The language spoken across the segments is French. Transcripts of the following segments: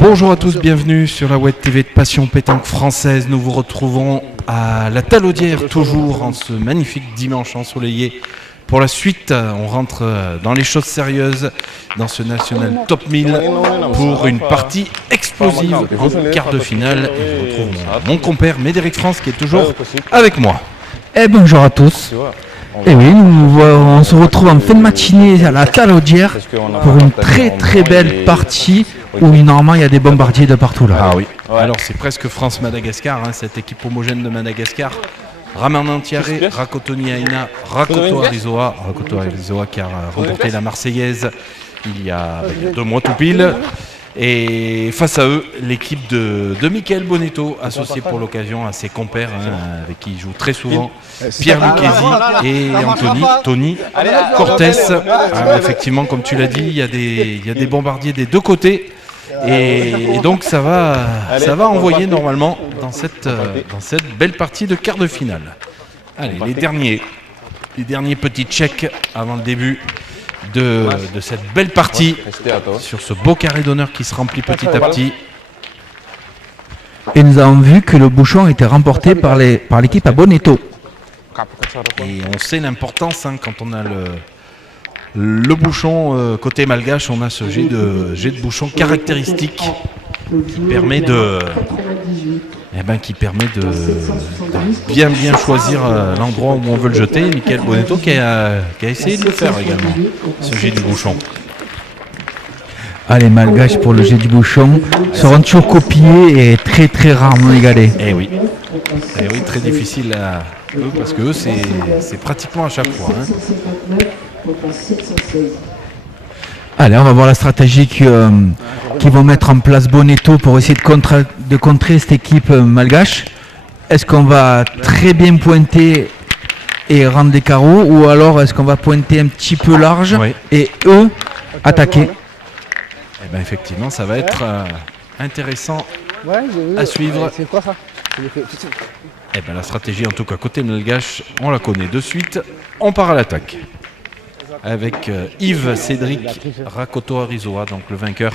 Bonjour à tous, bienvenue sur la web TV de Passion Pétanque Française. Nous vous retrouvons à la Talaudière, toujours en ce magnifique dimanche ensoleillé. Pour la suite, on rentre dans les choses sérieuses, dans ce National Top 1000, pour une partie explosive en quart de finale. Et je retrouve mon compère Médéric France qui est toujours avec moi. Et bonjour à tous. Et oui, on se retrouve en fin de matinée à la Talaudière pour une très belle partie où normalement il y a des bombardiers de partout là. Ah oui, alors c'est presque France-Madagascar, hein, cette équipe homogène de Madagascar. Ramanantiaré, Rakotoni Aina, Rakoto Arizoa qui a remporté la Marseillaise il y a 2 mois tout pile. Et face à eux, l'équipe de Michael Bonetto, associé pour l'occasion à ses compères, hein, avec qui il joue très souvent, Pierre Lucchesi et Tony Cortés. Effectivement, comme tu l'as dit, il y a des bombardiers des deux côtés. Et donc ça va envoyer normalement dans cette belle partie de quart de finale. Allez, les derniers petits checks avant le début de cette belle partie sur ce beau carré d'honneur qui se remplit petit à petit. Et nous avons vu que le bouchon était remporté par l'équipe à Bonetto. Et on sait l'importance, hein, quand on a le bouchon côté malgache, on a ce jet de bouchon caractéristique qui permet de bien choisir l'endroit où on veut le jeter. Michael Bonetto qui a essayé de le faire également, ce jet du bouchon. Les malgaches pour le jet du bouchon seront toujours copiés et très rarement égalés. Eh oui, très difficile à eux parce que eux c'est pratiquement à chaque fois. Hein. Allez, on va voir la stratégie qu'ils vont mettre en place Bonetto pour essayer de contrer cette équipe malgache. Est-ce qu'on va très bien pointer et rendre des carreaux, ou alors est-ce qu'on va pointer un petit peu large et eux attaquer? Eh bien effectivement, ça va être intéressant à suivre. C'est quoi ça? Eh bien la stratégie en tout cas côté malgache, on la connaît de suite. On part à l'attaque avec Yves Cédric Rakoto Arizoa, donc le vainqueur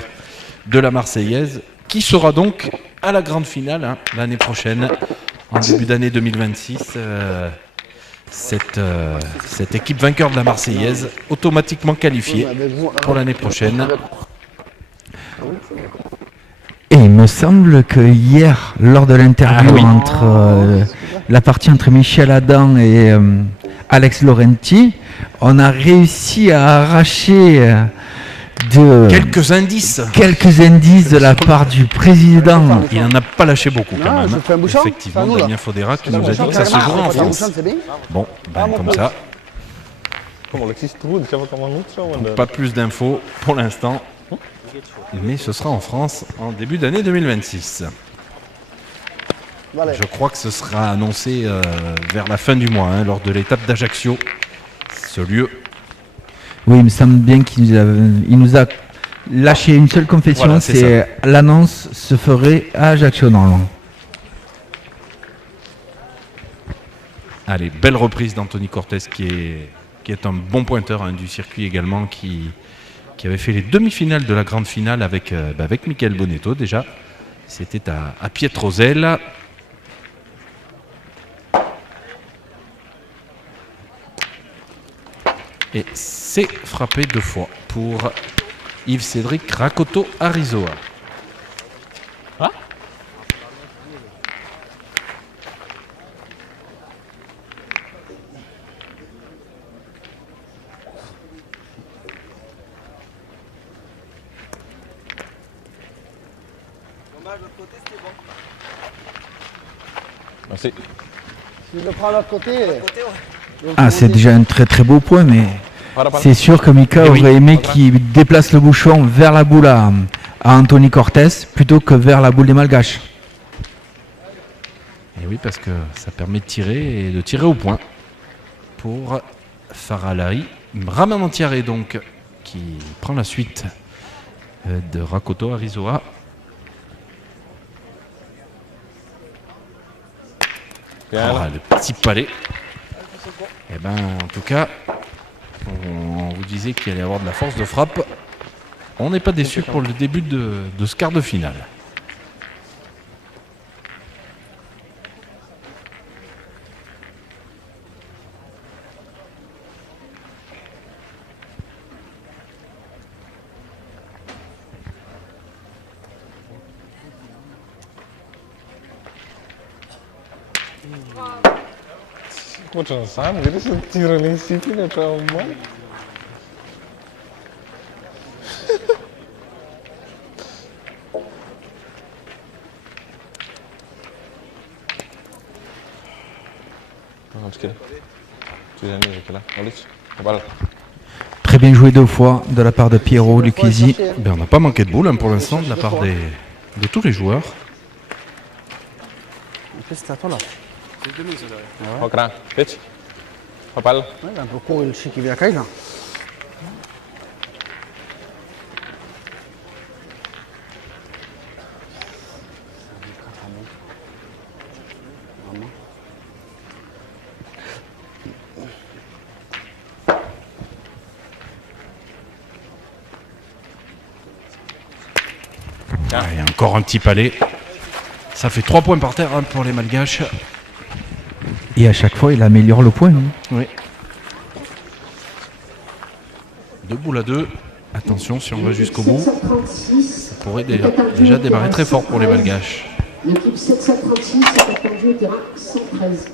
de la Marseillaise, qui sera donc à la grande finale, hein, l'année prochaine, en début d'année 2026. Cette équipe vainqueur de la Marseillaise, automatiquement qualifiée pour l'année prochaine. Et il me semble que hier, lors de l'interview la partie entre Michel Adam et Alex Laurenti, on a réussi à arracher quelques indices de la part du président. Il n'en a pas lâché beaucoup quand même. Effectivement, Damien Fodera qui nous a dit que ça se jouerait en France. Bon, comme ça. Donc, pas plus d'infos pour l'instant, mais ce sera en France en début d'année 2026. Je crois que ce sera annoncé vers la fin du mois, hein, lors de l'étape d'Ajaccio, ce lieu. Oui, il me semble bien qu'il nous a lâché une seule confession, voilà, c'est l'annonce se ferait à Ajaccio normalement. Allez, belle reprise d'Anthony Cortés qui est un bon pointeur, hein, du circuit également, qui avait fait les demi-finales de la grande finale avec Michael Bonetto déjà. C'était à Pietrosel. Et c'est frappé 2 fois pour Yves Cédric Rakoto Arizoa. Ah. Merci. Si je le prends à l'autre côté. C'est déjà un très beau point, mais c'est sûr que Mika aurait aimé qu'il déplace le bouchon vers la boule à Anthony Cortés plutôt que vers la boule des Malgaches. Et oui, parce que ça permet de tirer au point pour Faralahi. Ramanantiaré donc qui prend la suite de Rakoto Arizoa. Le petit palais. En tout cas, on vous disait qu'il allait y avoir de la force de frappe. On n'est pas déçu pour le début de ce quart de finale. Kurczę, sam gdy są tirali City na trauma. Très bien joué 2 fois de la part de Pierrot Lucchesi. Ben, on n'a pas manqué de boules pour l'instant de la part de tous les joueurs. C'est à toi là. Okra, pitch. Hopal. Ouais, il a un peu court le chic qui vient à Kyle là. Et encore un petit palais. Ça fait 3 points par terre pour les Malgaches. Et à chaque fois, il améliore le point. Oui. 2 boules à 2. Attention, si on va jusqu'au bout, ça pourrait déjà démarrer très fort pour les Malgaches. L'équipe 736 est attendue au terrain 113.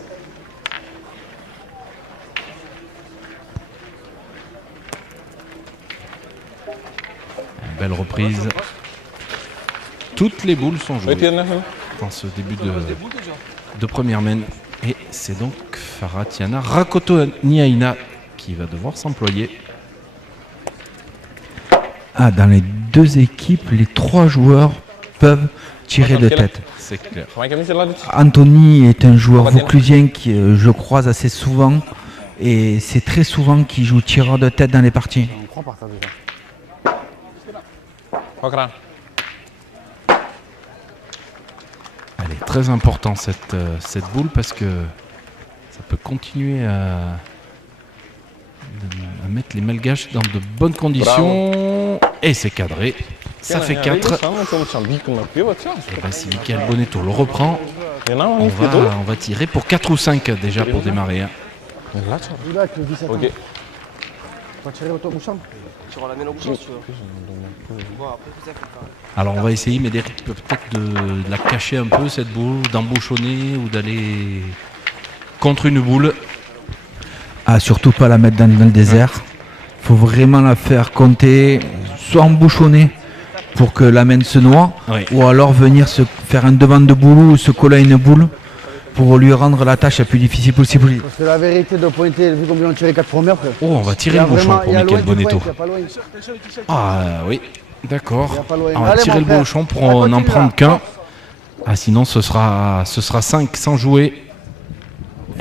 Belle reprise. Toutes les boules sont jouées dans ce début de première main. Et c'est donc Faratiana Rakotoniaina qui va devoir s'employer. Ah, dans les 2 équipes, les 3 joueurs peuvent tirer de tête. C'est clair. Anthony est un joueur vauclusien que je croise assez souvent. Et c'est très souvent qu'il joue tireur de tête dans les parties. On prend par terre déjà. Okra. Elle est très importante cette boule parce que ça peut continuer à mettre les Malgaches dans de bonnes conditions. Et c'est cadré. Ça fait 4. Et ben, si Michael Bonetto le reprend, on va tirer pour 4 ou 5 déjà pour démarrer. Il est là avec le 17 ans. Ok. On va tirer au bouchon. Alors on va essayer, mais Derek peut peut-être de la cacher un peu cette boule, d'embouchonner ou d'aller contre une boule. Ah, surtout pas la mettre dans le désert. Faut vraiment la faire compter, soit embouchonner pour que la main se noie, Oui. ou alors venir se faire un devant de boule ou se coller à une boule pour lui rendre la tâche la plus difficile possible. Parce que la vérité de pointer, vu combien on a tiré 4 premières, frère. Oh, on va tirer le bouchon pour Michael Bonetto. Il y a pas loin. Ah oui, d'accord. Il y a pas loin. On va Allez, tirer mon le frère. bouchon pour Ça n'en continue, prendre là. qu'un. Ah, sinon ce sera 5 sans jouer.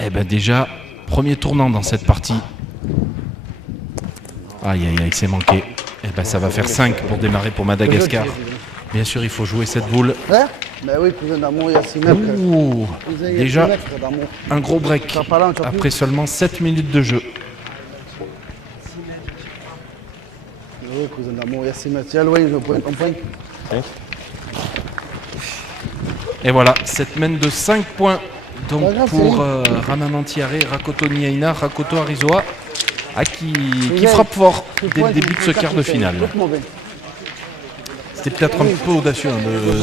Eh ben déjà, premier tournant dans cette partie. Aïe aïe aïe, c'est manqué. Eh ben ça va faire 5 pour démarrer pour Madagascar. Bien sûr, il faut jouer cette boule. Hein? Ben oui, cousin d'amour, il y a 6 mètres. frère. Ouh, Cousin, il y a déjà 6 mètres, frère, d'amour. un gros break Tu vas pas là, tu vas plus. après seulement 7 minutes de jeu. Oui, cousin d'amour, il y a 6 mètres. C'est loin, je pointe, on pointe. Et voilà, cette mène de 5 points donc Pas grave, pour c'est Ramanantiare, Rakotoniaina, Rakoto Arizoa, qui frappe fort dès le début de ce quart de finale. C'était peut-être un peu audacieux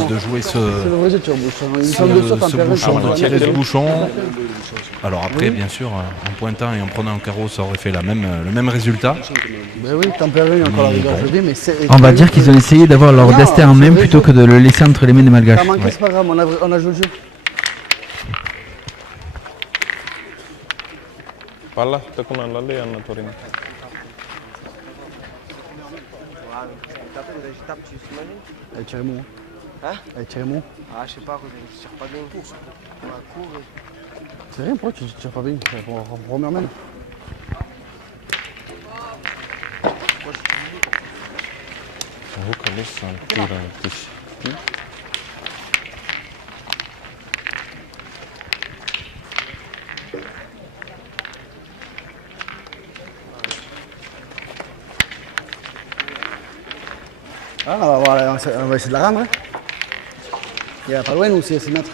de jouer C'est le vrai jeu, tu vois, bouchon. Il me semble de ça, t'en ce perds un, bouchon, tu de vois. tirer ce bouchon. Alors après, bien sûr, en pointant et en prenant un carreau, ça aurait fait le même résultat. Ben oui, t'en perds un, encore la rigueur, je dis, mais c'est. On va dire qu'ils ont essayé d'avoir leur Non, destin en c'est main vrai, plutôt je- que de le laisser entre les mains des Malgaches. T'as manqué, c'est pas grave, on a joué le jeu. Pala, tekun lalle Anna Torin. Allez, tirez mon. Hein? Allez, tirez mon. Ah, je sais pas, je tire pas bien. On a couru. C'est rien, pourquoi tu tires pas bien? C'est pour première main. Ruka lissan tiran tis. Ah, on va essayer de la rendre. Hein. Il va pas loin, nous, c'est mettre.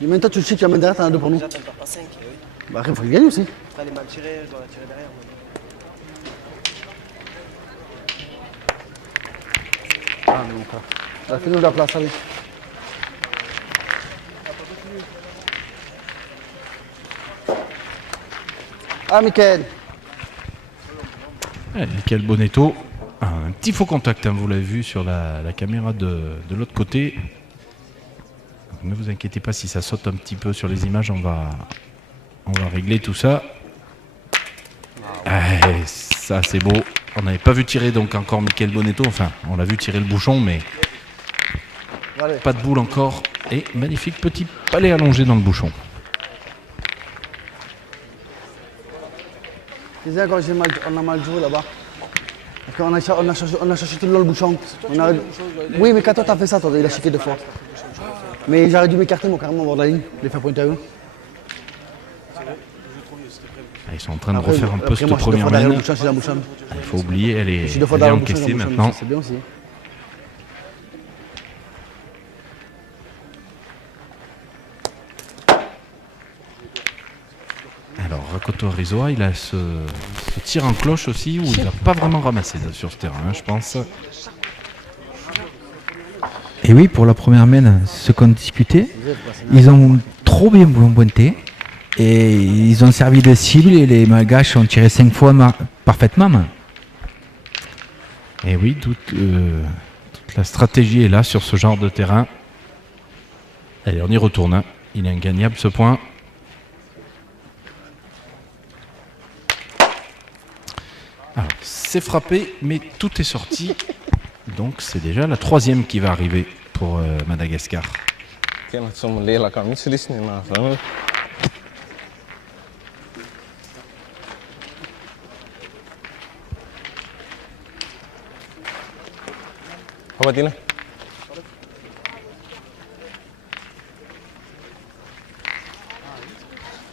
Et maintenant, tu le sais que tu amènes derrière, t'en as deux pour nous. Déjà, t'en perds pas 5. Oui. Bah, après, il faut le gagner aussi. Elle est mal tirée, je dois la tirer derrière. Ah, mais mon frère. Allez, fais-nous de la place, allez. Ah, Mickaël. Michael Bonetto, un petit faux contact, hein, vous l'avez vu sur la caméra de l'autre côté. Ne vous inquiétez pas si ça saute un petit peu sur les images, on va régler tout ça. Ça c'est beau. On n'avait pas vu tirer donc encore Michael Bonetto, enfin on l'a vu tirer le bouchon mais Allez. pas de boule encore. Et magnifique petit palais allongé dans le bouchon. Tu sais, quand on a mal joué là-bas. Parce qu'on a cherché tout le long le bouchon. Oui, mais quand toi t'as fait ça, toi, il a chiqué 2 fois. Mais j'aurais dû m'écarter, moi, carrément, au bord de la ligne, les faire pointer à eux. Ils sont en train de refaire un peu cette première main. Il faut oublier, elle est encaissée maintenant. C'est bien aussi. Alors Rakoto Arizoa, il a ce tir en cloche aussi où il n'a pas vraiment ramassé sur ce terrain, hein, je pense. Et oui, pour la première main, ceux qui ont disputé, ils ont trop bien pointé et ils ont servi de cible et les Malgaches ont tiré 5 fois parfaitement. Et oui, toute la stratégie est là sur ce genre de terrain. Allez, on y retourne. Hein. Il est ingagnable ce point. Alors, c'est frappé, mais tout est sorti. Donc c'est déjà la 3e qui va arriver pour Madagascar.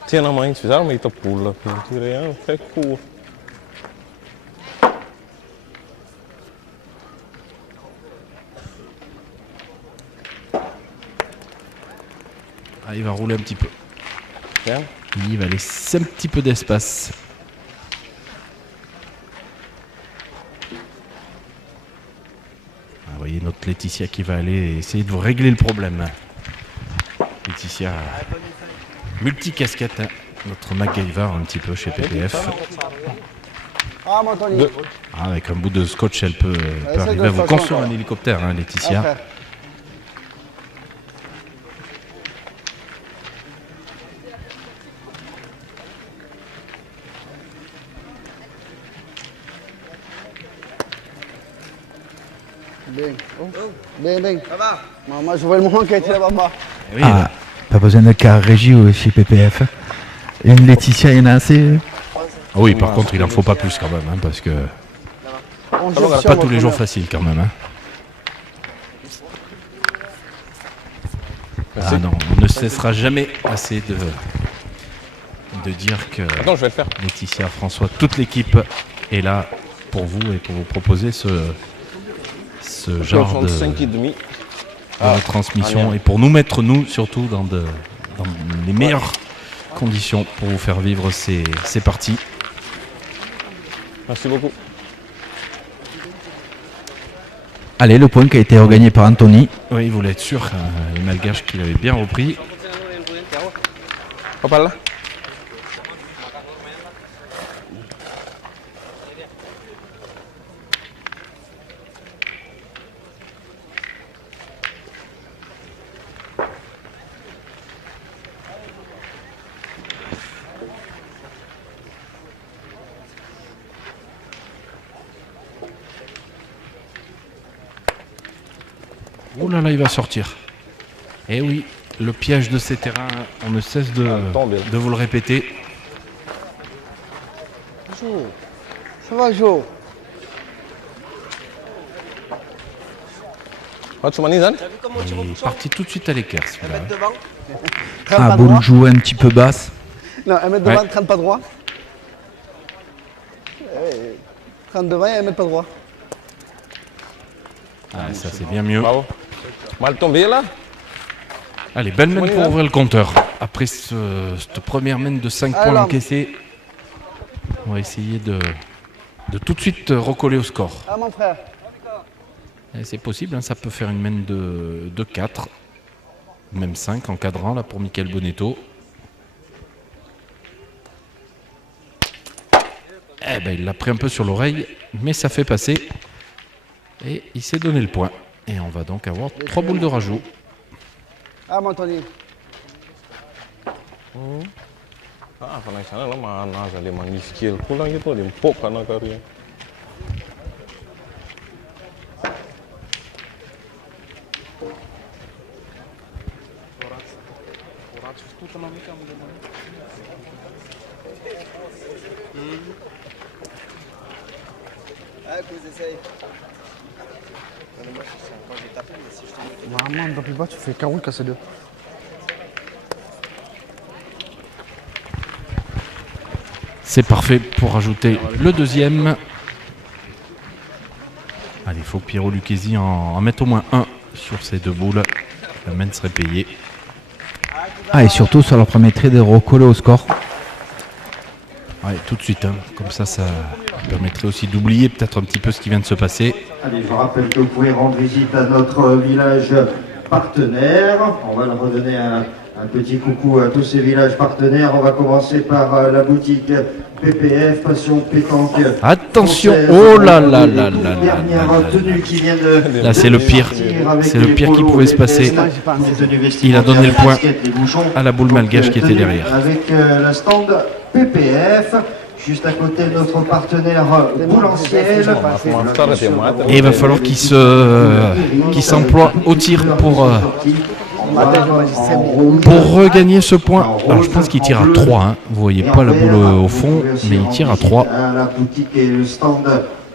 Tiena mainitsi, seal meitä pulla. Kirja, fekku. Ah, il va rouler un petit peu. Bien. Il va laisser un petit peu d'espace. Ah, vous voyez notre Laetitia qui va aller essayer de vous régler le problème. Laetitia, multicasquette, hein. Notre MacGyver un petit peu chez PPF. Ah, mon Tony. Ah, avec un bout de scotch, elle peut arriver à vous construire un hélicoptère, hein, Laetitia. Ah, bien. Oh. Bien, bien. Ça va? Moi, je vois le moment qui a été là-bas, moi. Oui, Ah, pas besoin de car régie chez PPF. Une Laetitia, il y en a assez. Ah oui, par contre, il en faut pas plus quand même, hein, parce que c'est pas tous les jours facile quand même. Hein. Ah non, on ne cessera jamais assez de dire que Attends, je vais le faire. Laetitia, François, toute l'équipe est là pour vous et pour vous proposer ce genre de 65,5. transmission et pour nous mettre, nous, surtout dans les meilleures conditions pour vous faire vivre ces parties. Merci beaucoup. Allez, le point qui a été regagné par Anthony. Oui, il voulait être sûr, les Malgaches, qu'il avait bien repris. Hop là. Oh là là, il va sortir. Eh oui, le piège de ces terrains, on ne cesse de vous le répéter. Ça va, Jo? Il est parti tout de suite à l'écart, celui-là. Devant. Ah, boule jouée un petit peu basse. Non, 1 mètre devant, traîne pas droit. 32 20, il met pas droit. Ah, ça c'est bien mieux. Bravo. Mal tombé là. Allez, belle main pour ouvrir le compteur. Après cette première main de 5 points Alors. encaissés, on va essayer de tout de suite recoller au score. Ah, mon frère. Et c'est possible, hein, ça peut faire une main de 4, même 5 en cadrant là pour Michael Bonetto. Eh ben, il l'a pris un peu sur l'oreille, mais ça fait passer. Et il s'est donné le point. Et on va donc avoir 3 boules de rajout. Ah, mon Tony. Ah, pernah sana lah mana kali mandi skill pulang gitu di empuk karena karya. Maman, dans plus bas, tu fais carreau cassé deux. C'est parfait pour ajouter le deuxième. Allez, il faut que Pierrot Lucchesi en mette au moins un sur ces 2 boules. La main serait payée. Ah, et surtout, ça leur permettrait de recoller au score. Ouais, tout de suite, hein. Comme ça permettrait aussi d'oublier peut-être un petit peu ce qui vient de se passer. Allez, je vous rappelle que vous pouvez rendre visite à notre village partenaire. On va leur redonner un petit coucou à tous ces villages partenaires. On va commencer par la boutique PPF, Passion Pétanque. Attention, française. oh là là là là là Dernière là là. tenue qui vient de... Là, c'est le pire. C'est le pire qui pouvait se passer. Il a donné le point à la boule malgache qui était derrière. Avec la stand PPF, juste à côté de notre partenaire Boulanciel. Et il va falloir qu'il s'emploie au tir pour regagner ce point. Alors je pense qu'il tire à 3. Hein. Vous voyez pas la boule au fond, mais il tire à 3. La boutique et le stand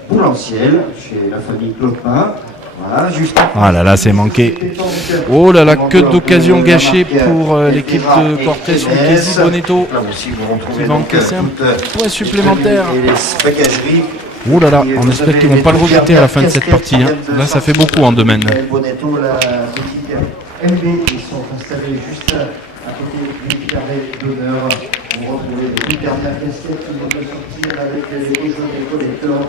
Boulanciel, chez la famille Clopin. Voilà, juste Ah là là, c'est manqué. Oh là là, que d'occasions gâchées pour l'équipe de Cortés Lucchesi Bonetto, qui va encaisser un point supplémentaire. Et les bagageries. Oh là là, on espère qu'ils vont pas le regretter à la fin de cette partie. Hein. Là, ça fait beaucoup en domaine. Bonetto, la boutique MB, ils sont installés juste à côté du carré d'honneur. On retrouve les dernières casquettes qui vont sortir avec les beaux jeux des collecteurs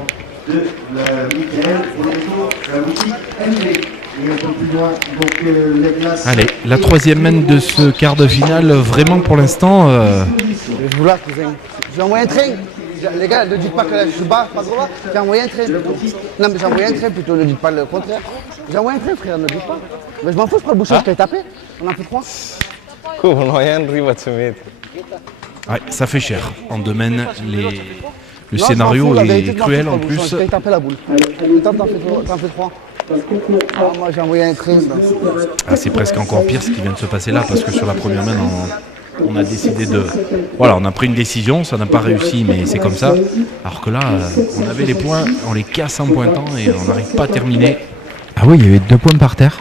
de Michael Bonetto, la boutique MB. Et un peu plus loin, donc les glaces. Allez, la troisième main de ce quart de finale, vraiment pour l'instant. Je vous lâche, cousin. J'ai envoyé un train. Les gars, ne dites pas que là, je suis bas, pas trop bas. J'ai envoyé un train. Non, mais j'ai envoyé un train plutôt, ne dites pas le contraire. J'ai envoyé un train, frère, ne dites pas. Mais je m'en fous, je prends le bouchon, je t'ai tapé. On en fait 3. Lumayan ribet semit. Ouais, ça fait cher. En domaine, le scénario est cruel en plus. Je t'ai tapé la boule. T'en fais 3. Ah, moi, j'ai envoyé un train. Ah, c'est presque encore pire ce qui vient de se passer là, parce que sur la première main, on a décidé de... Voilà, on a pris une décision, ça n'a pas réussi, mais c'est comme ça. Alors que là, on avait les points, on les casse en pointant et on n'arrive pas à terminer. Ah oui, il y avait 2 points par terre.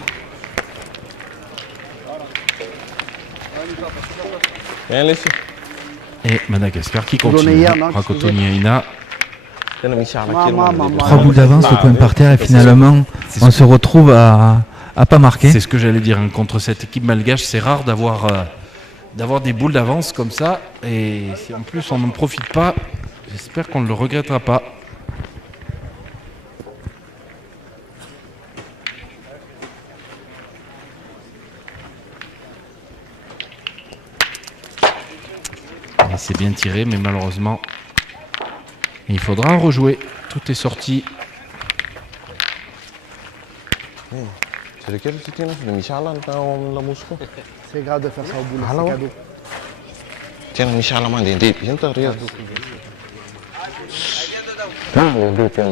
Viens laisser. Et Madagascar qui continue. Rakotoni Aina. 3 boules d'avance, 2 points par terre et finalement, on se retrouve à pas marquer. C'est ce que j'allais dire. Hein. Contre cette équipe malgache, c'est rare d'avoir des boules d'avance comme ça. Et si en plus on n'en profite pas, j'espère qu'on ne le regrettera pas. Et c'est bien tiré, mais malheureusement, il faudra en rejouer. Tout est sorti. C'est lequel c'était là? Le Michalan ou la Moscou? C'est grave de faire ça au boulot, Alors? c'est cadeau. Tiens, Michalan m'a dit, viens t'arrière. Ah, le deux pieds.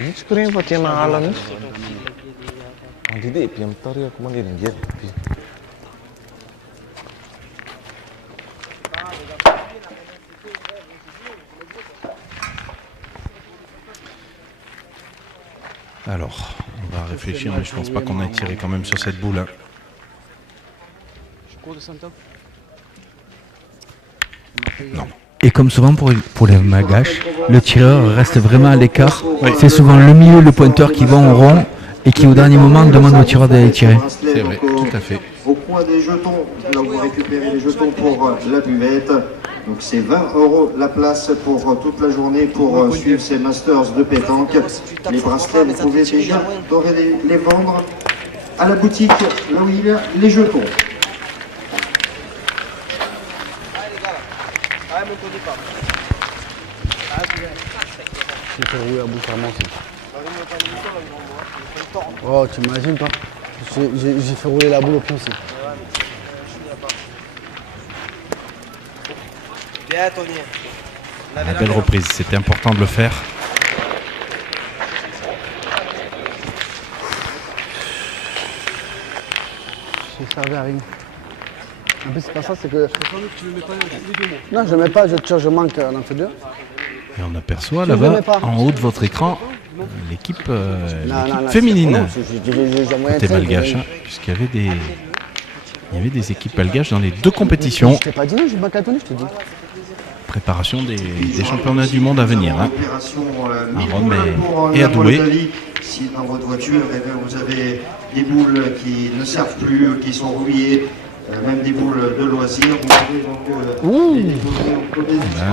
Ini sebenarnya pakaian alam ni. Mandi deh, piam tarik aku mandi dia. Alors, on va réfléchir, mais je pense pas qu'on ait tiré quand même sur cette boule. Hein. Non. Et comme souvent pour les Malgaches, le tireur reste vraiment à l'écart. Oui. C'est souvent le milieu, le pointeur qui vont au rond et qui au dernier moment demande au tireur d'aller tirer. C'est vrai, tout à fait. Au coin des jetons, là où vous récupérez les jetons pour la buvette. Donc c'est 20 € la place pour toute la journée pour suivre ces Masters de pétanque. Les bracelets, vous pouvez déjà les vendre à la boutique, là où il y a les jetons. J'ai fait rouler la bouche à moi, oh, tu imagines toi? J'ai fait rouler la boule au pied aussi. Bien, Tony. La belle reprise, c'était important de le faire. J'ai servi à rien. En plus, c'est pas ça, c'est que. Non, je ne mets pas, je tire, je manque, on en fait deux. Et on aperçoit Je le là-bas, mets pas. en haut de votre écran, l'équipe Non, féminine j'ai moyen côté de malgache, hein, puisqu'il y avait des équipes malgaches dans les deux compétitions. Je t'ai pas dit non, j'ai manqué à Tony, je te dis. Préparation des championnats du monde à venir. Hein. Opération À Rome pour et à la Douai. Moldavie. Si dans votre voiture, eh bien, vous avez des boules qui ne servent plus, qui sont rouillées, même des boules de loisirs, vous pouvez donc les déposer en commission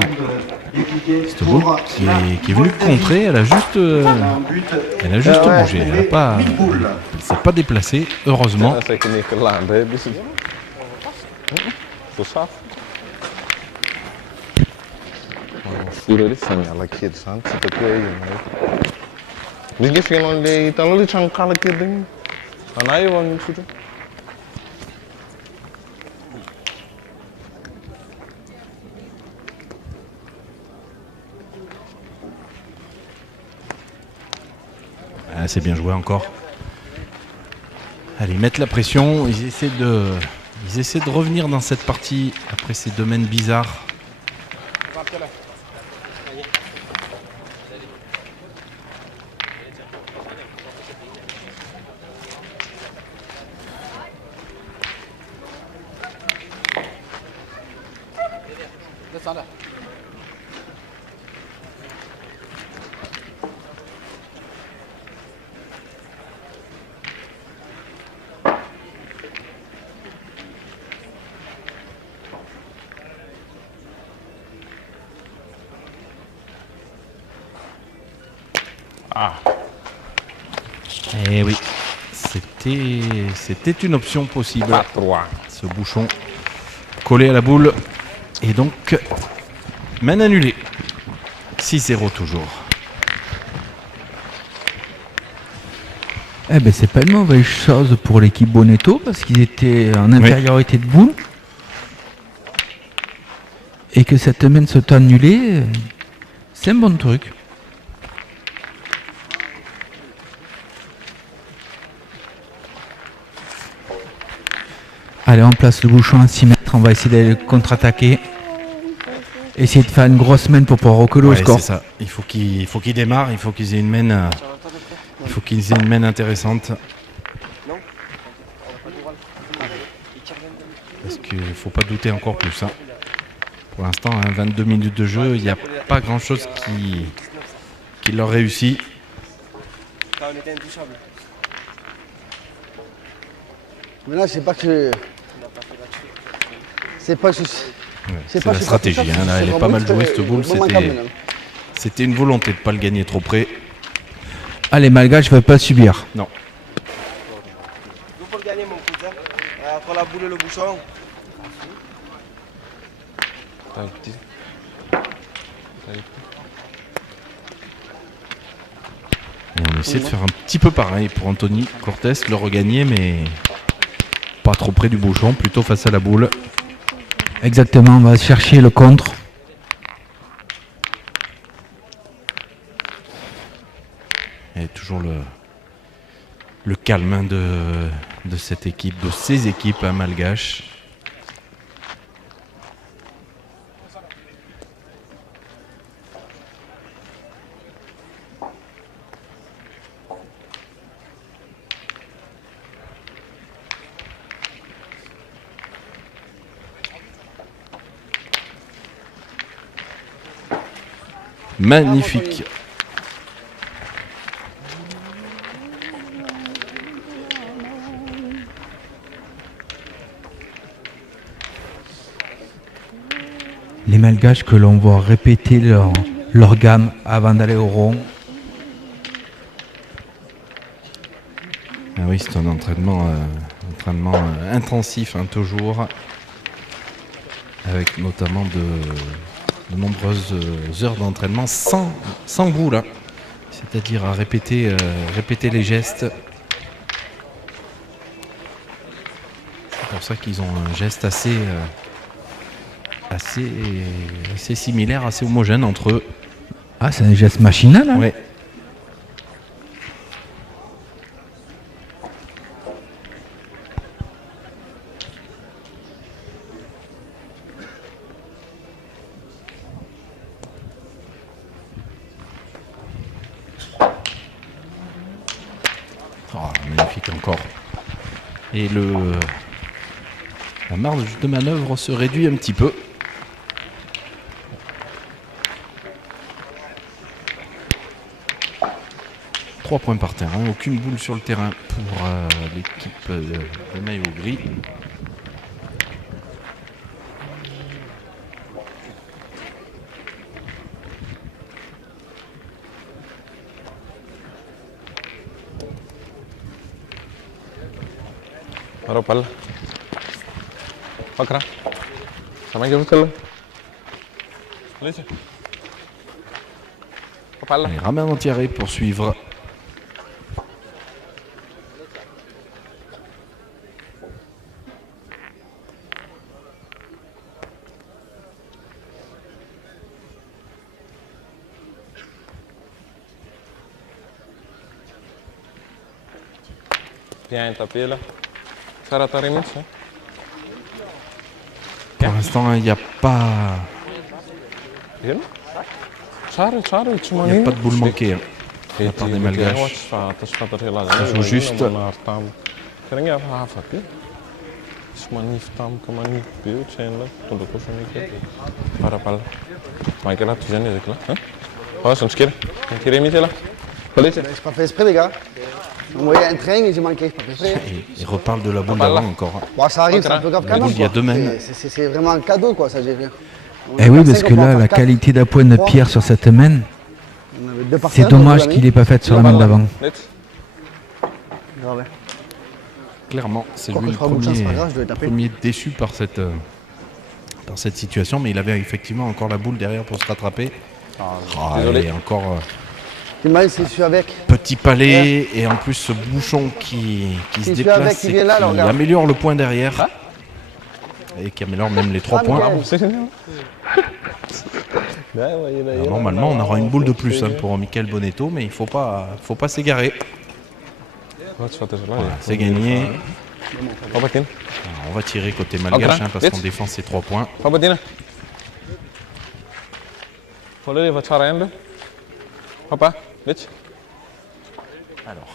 du cliquet Cette boule qui est venue contrer, elle a juste bougé. Elle s'est pas déplacée, heureusement. Dat is zeker niet geland, hè? Dus zo saf. Sudah disanyala kid san, kita kaya ni. Jadi final day, tahu di cangkal kid ni. Anai wang sudah. Ah, c'est bien joué encore. Allez, mettre la pression. Ils essaient de revenir dans cette partie après ces domaines bizarres. Eh oui, c'était une option possible. Ce bouchon collé à la boule. Et donc, main annulée. 6-0 toujours. Eh ben c'est pas une mauvaise chose pour l'équipe Bonetto parce qu'ils étaient en infériorité de boule. Et que cette main soit annulée, c'est un bon truc. Allez, on place le bouchon à 6 mètres. On va essayer d'aller contre-attaquer. Essayer de faire une grosse main pour pouvoir recoller au score. C'est ça. Il faut qu'ils démarrent. Il faut qu'ils aient une main. Il faut qu'ils aient une main intéressante. Parce qu'il ne faut pas douter encore plus. Hein. Pour l'instant, 22 minutes de jeu, il n'y a pas grand-chose qui leur réussit. Mais là, c'est pas que. C'est pas que. C'est la stratégie. Hein. Là, elle est pas mal jouée cette boule. C'était une volonté de ne pas le gagner trop près. Ah, les Malgaches ne veulent pas subir. Non. Nous pour gagner mon cousin. Pour la boule et le bouchon. Et on essaie de faire un petit peu pareil pour Anthony Cortés, le regagner, mais pas trop près du bouchon, plutôt face à la boule. Exactement, on va chercher le contre. Et toujours le calme hein, de cette équipe, de ces équipes hein, malgaches. Magnifique. Les Malgaches que l'on voit répéter leur gamme avant d'aller au rond. Ah oui, c'est un entraînement intensif, hein, toujours, avec notamment de nombreuses heures d'entraînement sans boule, hein. C'est-à-dire à répéter les gestes. C'est pour ça qu'ils ont un geste assez similaire, assez homogène entre eux. Ah, c'est un geste machinal, hein? Ouais. Oh, magnifique encore. Et la marge de manœuvre se réduit un petit peu. Trois points par terrain, aucune boule sur le terrain pour l'équipe de maillot gris. Baru pala. Pakra. Sama aja betul. Lihat. Pala. Et Ramanantiaré pour suivre. Bien tapi lah. Cara tarik ça. Pour l'instant, il n'y a pas de boule manquée, hein, de la part des Malgaches. Ça joue juste. C'est pas fait exprès, les gars. Vous voyez un train et j'ai manqué, c'est pas fait exprès. Et il reparle de la boule d'avant encore, hein. Bon, ça arrive, c'est un peu grave quand La boule même. d'il y a 2 mènes. C'est vraiment un cadeau, quoi, ça, j'ai vu. Eh oui, parce que là, la qualité d'appoint de Pierre sur cette main, c'est dommage qu'il n'ait pas fait sur la main d'avant. Clairement, c'est Encore lui que je ferai beaucoup de chance, c'est pas grave, le je dois taper. premier déçu par cette situation, mais il avait effectivement encore la boule derrière pour se rattraper. Désolé. Et encore C'est mal, c'est celui avec. petit palais, et en plus ce bouchon qui se Si celui déplace avec, il et vient là, qui là, regarde. améliore le point derrière. Et qui améliore même les 3 points. Alors, normalement, on aura une boule de plus, hein, pour Michael Bonetto, mais il faut pas s'égarer. Voilà, c'est gagné. Alors, on va tirer côté malgache, hein, parce qu'on défend ces 3 points. Alors,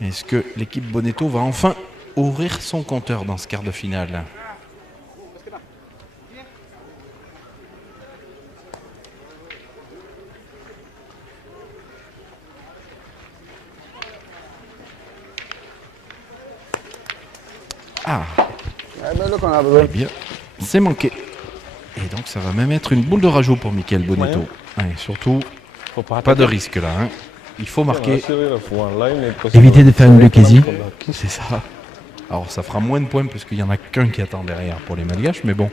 est-ce que l'équipe Bonetto va enfin ouvrir son compteur dans ce quart de finale? Ah, Là qu'on a besoin. eh bien, c'est manqué. Et donc ça va même être une boule de rajout pour Michael Bonetto. Ouais, surtout, pas de risque là, hein. Il faut marquer. Éviter de faire une Lucchesi. C'est ça. Alors ça fera moins de points puisqu'il n'y en a qu'un qui attend derrière pour les Malgaches, mais bon.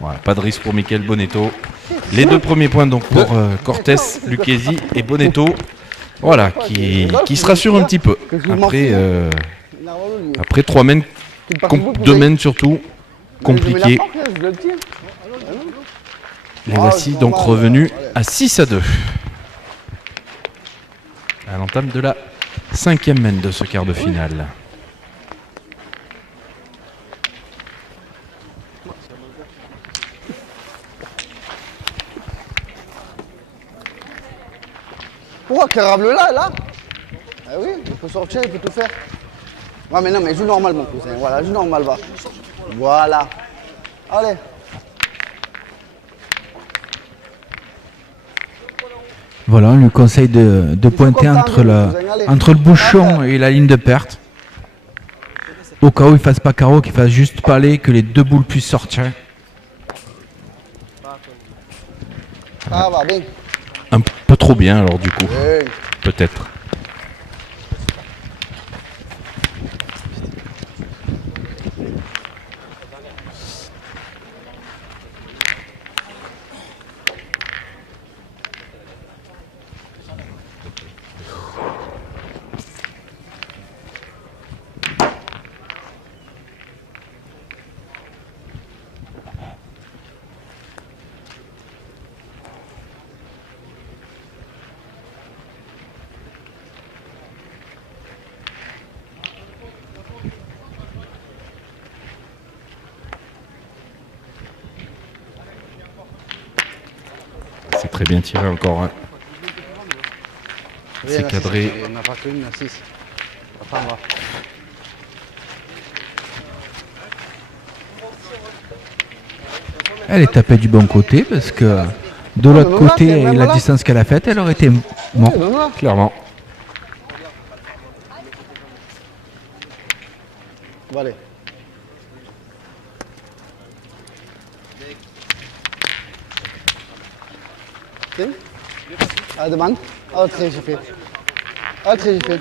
Voilà, pas de risque pour Michael Bonetto. Les 2 premiers points donc pour Cortés, Lucchesi et Bonetto. Voilà, qui se rassure un petit peu. Après 3 mènes, 2 mènes surtout, compliquées. Les voici donc revenus à 6-2. À l'entame de la 5e mène de ce quart de finale. Pourquoi Carable là Ah oui, il peut sortir, il peut tout faire. Ouais, mais non, mais joue normal, mon cousin. Voilà, joue normal, va. Voilà. Allez. Voilà, on lui conseille de pointer entre le bouchon et la ligne de perte. Au cas où il ne fasse pas carreau, qu'il fasse juste palais, que les deux boules puissent sortir. Ça va bien. Un peu trop bien alors du coup, Oui. peut-être. C'est très bien tiré encore. Hein. C'est cadré. Il n'y en a pas qu'une, il y en a 6. Attends, on va. Elle est tapée du bon côté parce que de l'autre côté, et la distance qu'elle a faite, elle aurait été morte. Clairement. On va aller. Tiens. À la demande. À l'autre, j'ai fait. À l'autre, j'ai fait.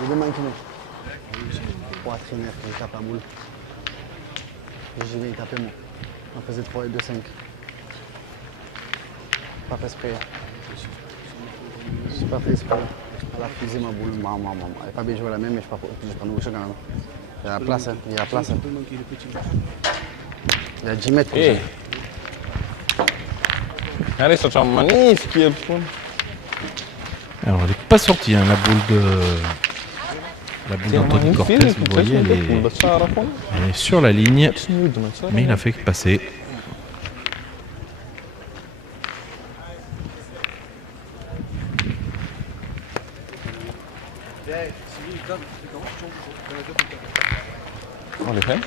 Les deux mains qui mettent. Pour entraîner, quand il tape la boule. J'y vais, il tapait moi. On faisait 3 et 2, 5. Pas fait exprès. J'ai pas fait exprès. Elle a fusé ma boule. Elle n'a pas bien joué la même, mais je prends le bouchon quand même. Il y a la place, hein. Il y a la place. Hein. Il y a 10 mètres. Hey. Allez, ça un magnifique. Alors elle n'est pas sortie, hein, la boule d'Anthony Cortez, vous voyez, elle est sur la ligne, mais il a fait que passer. Oh, les peines.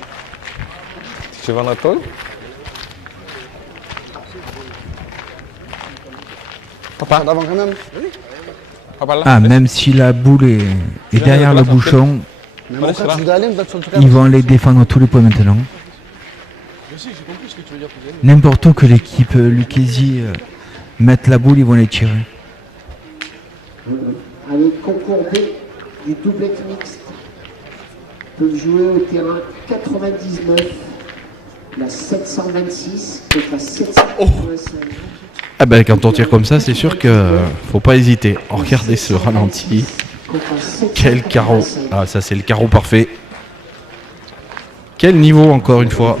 Tu vas dans la tôle? Papa, D'avant quand même. papa là. Ah, même si la boule est derrière le bouchon, Mais mon frère, tu dois aller, sur le truc. ils vont les défendre à tous les points maintenant. N'importe où que l'équipe Lucchesi mette la boule, ils vont les tirer. Allez, concours B du doublet mixte peuvent jouer au terrain 99, la 726 contre la 785. Ah ben quand on tire comme ça, c'est sûr que faut pas hésiter. Oh, regardez ce ralenti. Quel carreau. Ah ça c'est le carreau parfait. Quel niveau encore une fois.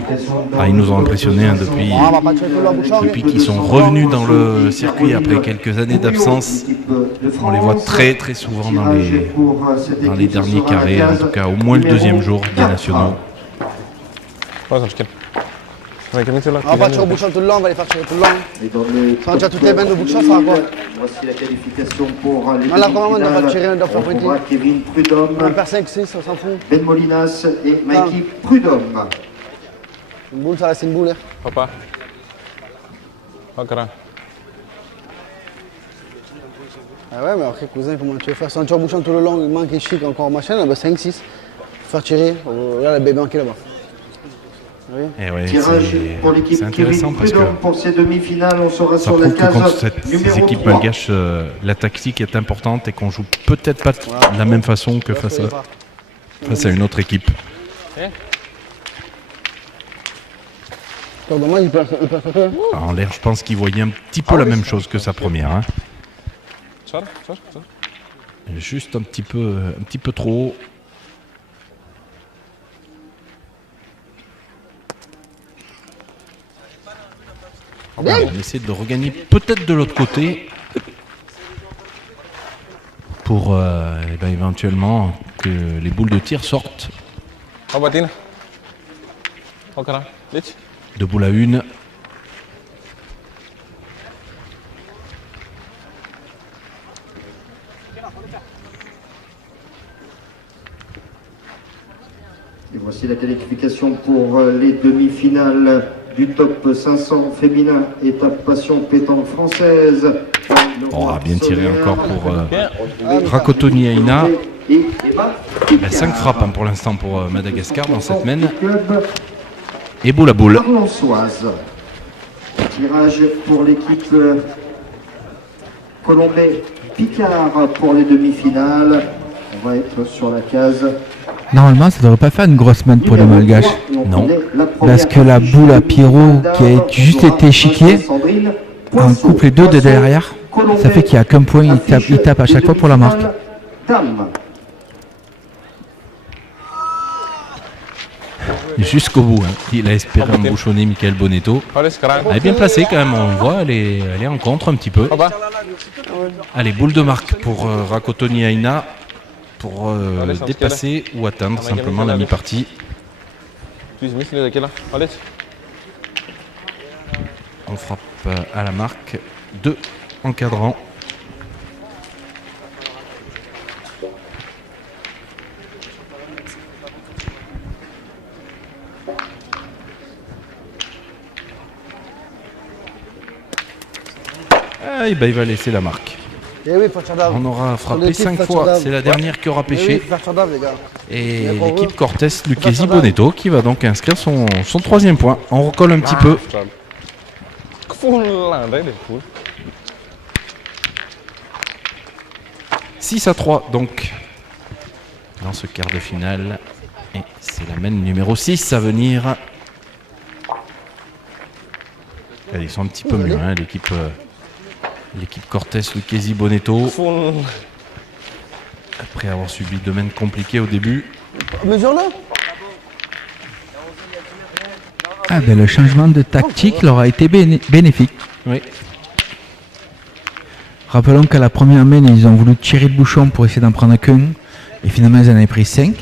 Ah ils nous ont impressionnés hein, depuis qu'ils sont revenus dans le circuit après quelques années d'absence. On les voit très très souvent dans les derniers carrés, en tout cas au moins le deuxième jour des nationaux. On va pas tirer au bouchon tout le long, on va les faire tirer tout le long. Et dans le Ça va déjà toutes les mains de bouchon, ça va quoi? Voici la qualification pour les Là, vraiment, on va tirer un demi-finales. d'enfant pointé. On voit Kevin Prudhomme, On va faire 5, 6, on s'en fout. Ben Molinas et Mikey Prudhomme. Une boule, ça reste une boule. Hein. Papa. Encore un. Ah ouais, mais après, cousin, comment tu veux faire? Si on tire au bouchon tout le long, il manque et chic, encore machin, bah 5, 6. Faire tirer. Regarde le bébé qui est là-bas. Oui. Et ouais, Tirage pour c'est l'équipe intéressant Kevin parce que Prudhomme pour ces demi-finales. On sera ça sur la prouve que contre case ces numéro équipes 3. malgaches, la tactique est importante et qu'on joue peut-être pas de la même façon que face à une autre équipe. Moi, il passe quoi? En l'air, je pense qu'il voyait un petit peu la même chose que sa première. Hein. Sors. Juste un petit peu trop haut. Alors, on essaie de regagner peut-être de l'autre côté pour éventuellement que les boules de tir sortent. Batina. Encore un. Vite. De boule à une. Et voici la qualification pour les demi-finales du top 500 féminin, étape passion pétanque française. On a bien tiré encore pour Rakotoni Aina. 5 frappes pour l'instant pour Madagascar dans cette mène. Et boule à boule. Arlançoise. Tirage pour l'équipe Colombais Picard pour les demi-finales. On va être sur la case. Normalement, ça ne devrait pas faire une grosse main pour les Malgaches. Non. Parce que la boule à Pierrot qui a juste été échiquée, en couple les deux de derrière, ça fait qu'il n'y a qu'un point, il tape à chaque fois pour la marque. Jusqu'au bout. Il a espéré embouchonner Michael Bonetto. Elle est bien placée quand même, on voit, elle est en contre un petit peu. Allez, boule de marque pour Rakotoni Aina pour dépasser ou atteindre simplement la mi-partie. On frappe à la marque 2 encadrant. Il va laisser la marque. Eh oui, Fachadav. On aura frappé 5 fois, c'est la dernière qui aura pêché. Les gars. Et l'équipe Cortés Lucchesi Bonetto qui va donc inscrire son 3e point. On recolle un petit peu. 6-3 donc dans ce quart de finale. Et c'est la mène numéro 6 à venir. Ils sont un petit peu mieux, l'équipe Cortés Lucchesi Bonetto. Après avoir subi 2 mènes compliquées au début. Mesure-le. Le changement de tactique leur a été bénéfique. Oui. Rappelons qu'à la première mène, ils ont voulu tirer le bouchon pour essayer d'en prendre qu'un. Et finalement, ils en avaient pris 5.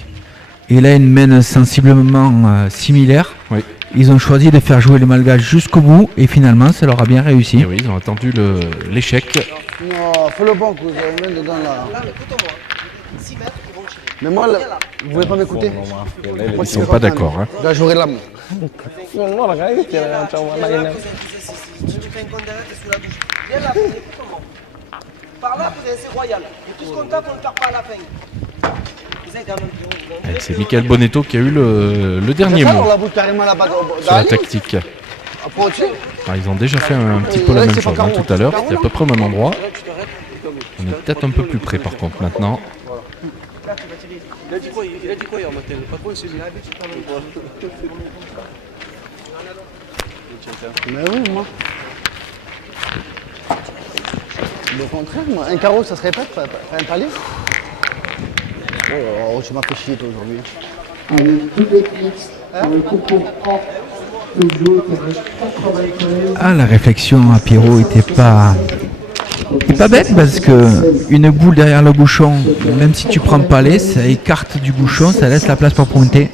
Et là, une mène sensiblement similaire. Oui. Ils ont choisi de faire jouer les Malgaches jusqu'au bout. Et finalement, ça leur a bien réussi. Et oui, ils ont attendu l'échec. Non, fais le banc, vous avez même dedans là. Mais moi, là, vous voulez pas m'écouter? Ils ne sont pas d'accord. Je dois jouer là, moi. Si tu fais un compte derrière, t'es sous la douche. Viens là, écoute-moi. Par là, c'est royal. Et tout ce qu'on tape, on ne perd pas à la fin. C'est Michael Bonetto qui a eu le dernier mot On la bouge carrément là-bas. sur la tactique. Ils ont déjà fait un petit peu la même chose tout à l'heure. C'était à peu près au même endroit. On est peut-être un peu plus près par contre maintenant. Il a dit quoi hier matin? Pas quoi, c'est Mais oui, moi. Le contraire, moi. Un carreau, ça se répète, pas un palier. Oh, tu m'as fait chier toi aujourd'hui. Allez, double mixte, le concours A, le joueur qui reste 93. La réflexion à Pierrot était pas bête parce que une boule derrière le bouchon, même si tu prends palais, ça écarte du bouchon, ça laisse la place pour pointer.